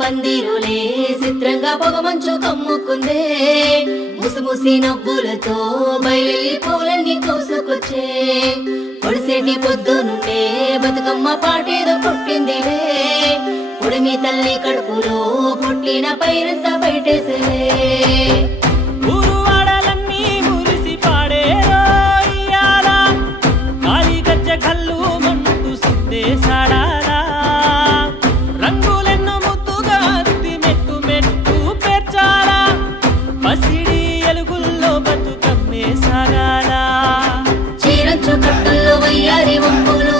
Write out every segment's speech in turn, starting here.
పందిరులే చిత్రంగా పొగమంచు కమ్ముకుందే ముసిముసి నవ్వులతో బయలు పూలన్నీ కోసుకొచ్చే పొడిసేటి పొద్దు నుండే బతుకమ్మ పాటేదో పుట్టిందిలే పుడిమి తల్లి కడుపులో పుట్టిన పైరంతా బయటేసేలే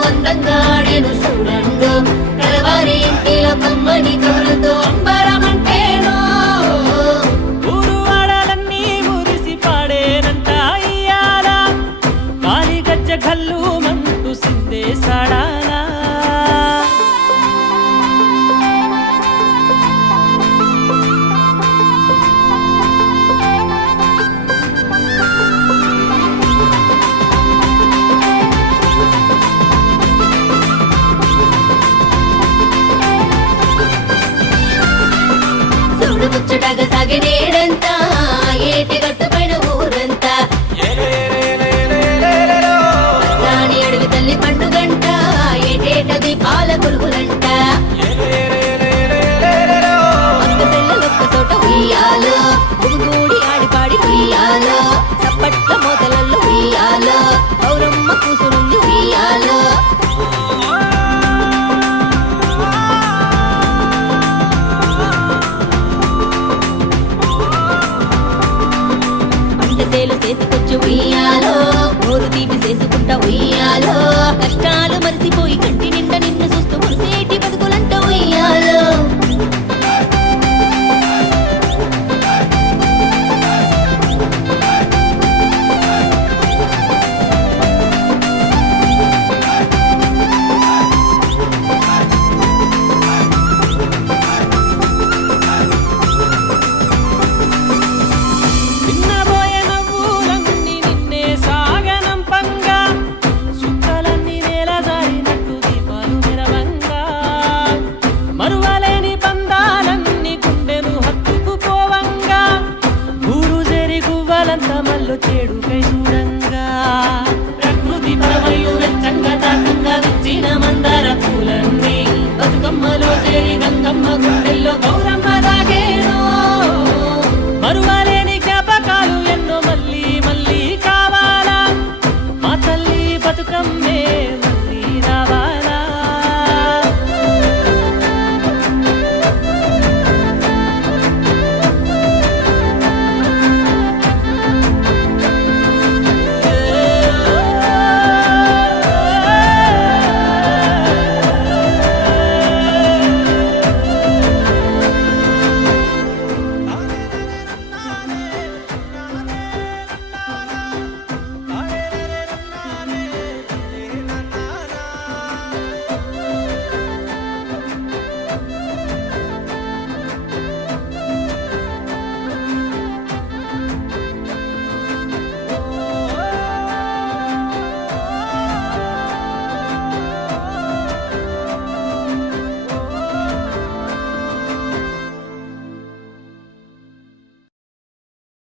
అందంగాడేను చూడండు కలవారి ఇంటిలో కమ్మని కవులతో అంబరమంటేను ఊరు వాడాలన్నీ మురిసి పాడేనంట ఇయ్యాల కాలి గజ్జ కల్లు మంటూ సిందేశాడాలా ముచ్చటగా సాగినేడంతా ఏటి గట్టు పైన ఊరంతా రాణి అడవి తల్లి పండుగంట ఏటేటది పాల కొలుగులంట పిల్లలొక్క చోట ఉయ్యాలో గుడి ఆడిపాడి ఉయ్యాలో చప్పట్ల మోతలల్లో ఉయ్యాలో గౌరమ్మ కూసునుంది ఉయ్యాలో చేతికొచ్చి ఉయ్యాలో నోరు తీపి చేసుకుంటా ఉయ్యాలో కష్టాలు మరిసిపోయి కంటి నిండా నిన్ను చూస్తూ మురిసేటి బతుకులంట ఉయ్యాలో మల్లు చెడు కై చూడ